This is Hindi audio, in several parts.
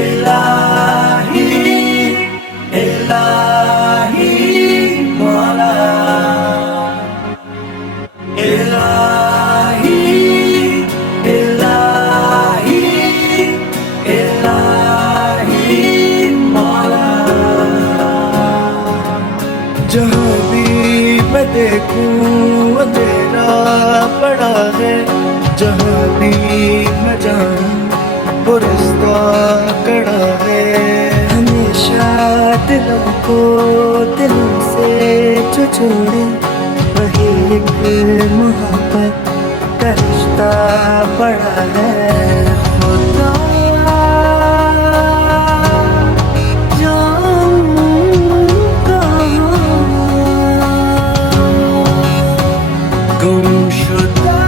इलाही इलाही मौला इलाही इलाही इलाही मौला। जहाँ भी मैं देखूं अंधेरा पड़ा है, जहाँ भी मैं जाऊं वो रास्ता कड़ा है। हमेशा दिलों को दिलों से जो जोड़े वही एक मोहब्बत का रिश्ता पड़ा है। खुदा गुमशुदा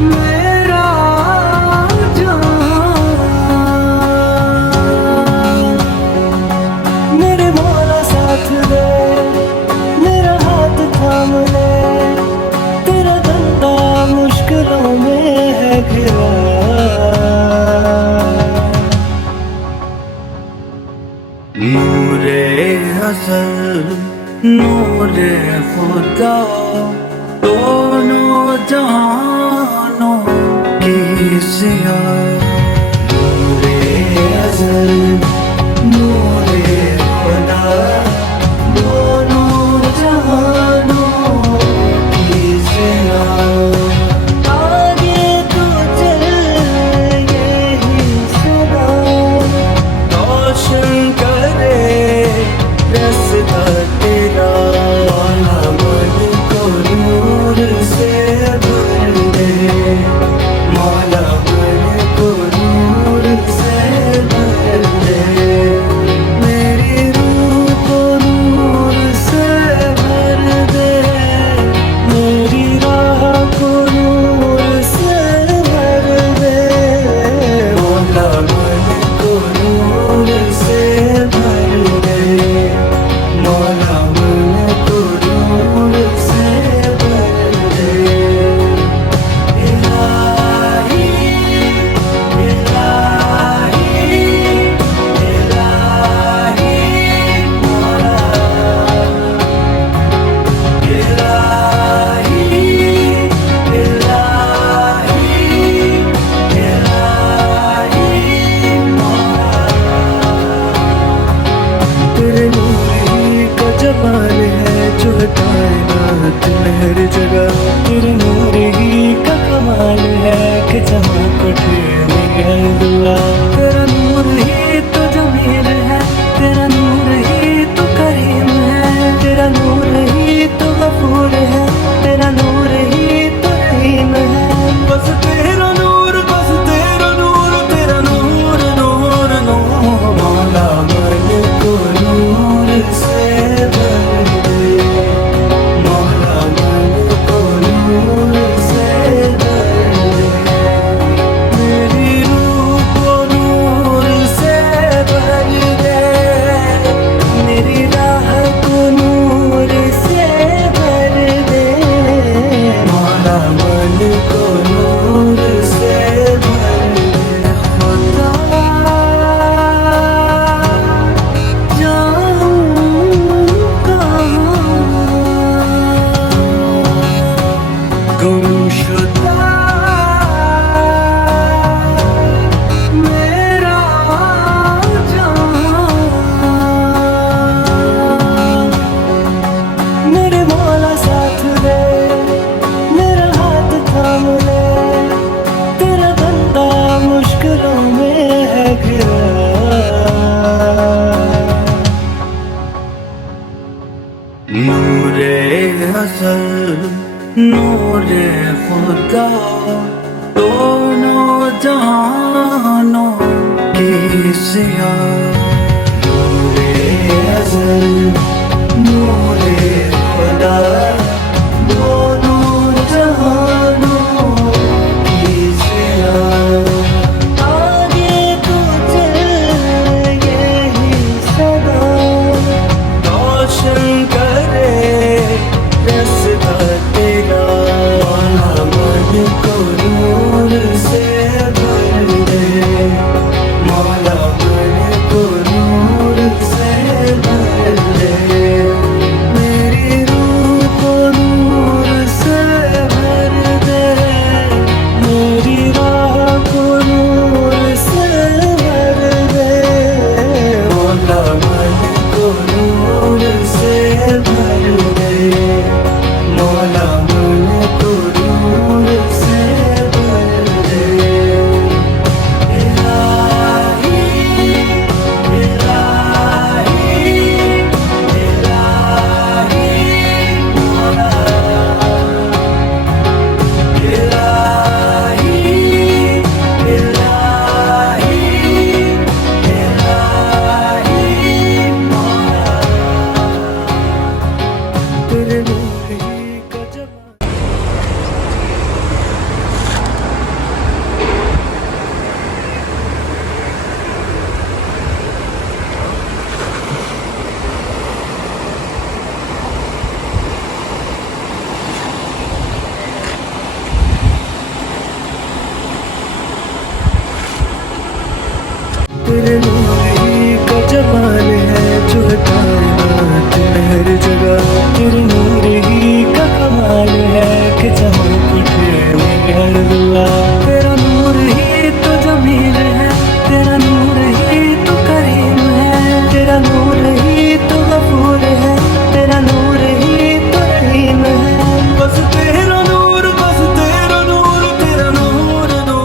मेरा जान, मेरे मौला साथ दे, मेरा हाथ थाम ले। तेरा धंधा मुश्किलों में है घिरा, नूरे अज़ल नूरे खुदा दोनों जहानों की सिया। नूरे अज़ल नूरे खुदा दोनों जहानों की सिया। आगे तो चल यही सदा रोशन करे रास्ता तेरा। मौला मन को नूर से भर दे, मौला मन को नूर से भर दे। मेरी रूह को नूर से भर दे, मेरी राह को नूर से भर दे। मौला मन को नूर से भर दे, मौला मन को नूर से भर दे। इलाही इलाही इलाही मौला इलाही इलाही इलाही मौला। तेरे नूर ही का जमाल है जो है कायनात में हर जगह। तेरे नूर ही का कमाल है कि जहाँ कठे में है दुआ। तेरा नूर ही तो जमील है, तेरा नूर ही तो करीम है। तेरा नूर ही तो गफूर है, तेरा नूर ही तो रहीम है। बस तेरा नूर, बस तेरा नूर, तेरा नूर नूर नूर। मौला मन को नूर से भर दे, मौला मन को नूर से भर दे। मेरी रूह को नूर से भर दे, मेरी राह को नूर से भर दे। मौला मन को नूर से भर दे। खुदा गुमशुदा मेरा जान, मेरे मौला साथ दे, मेरा हाथ थाम ले। तेरा धंधा मुश्किलों में है घिरा, नूरे अज़ल नूरे खुदा दोनों जहानों की सिया। नूरे अज़ल नूरे खुदा दोनों जहानों की सिया। आगे तो चल यही सदा रोशन करे रास्ता तेरा। मौला मन को नूर तेरे नूर ही का जमाल है जो है कायनात में हर जगह। तेरे नूर ही का कमाल है कि चमक उठे मेरे हर दुआ। तेरा नूर ही तो जमील है, तेरा नूर ही तो करीम है, तेरा नूर ही तो गफूर है, तेरा नूर ही तो रहीम है। बस तेरा नूर, बस तेरा नूर, तेरा नूर नूर।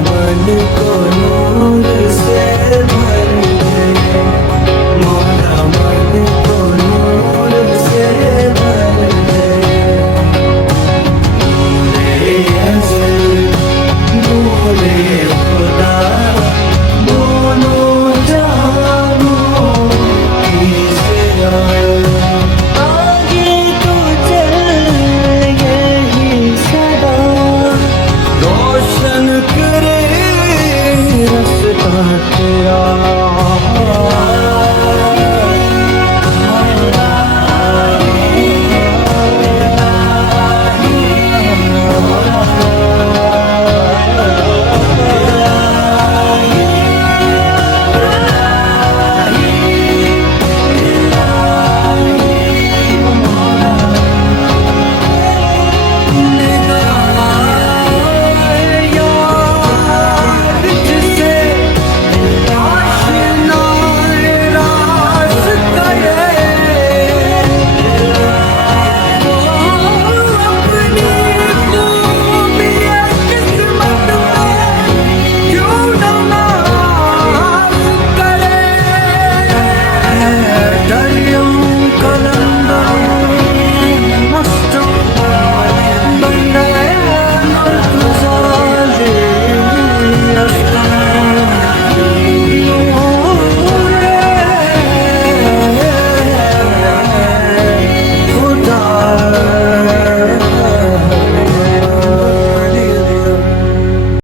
मन को नूर से भर दे, मौला मन को नूर से भर दे। नूरे अज़ल, नूरे खुदा, दोनों जहानों की ज़िया। आगे तो चल यही सदा, रोशन करे रास्ता तेरा।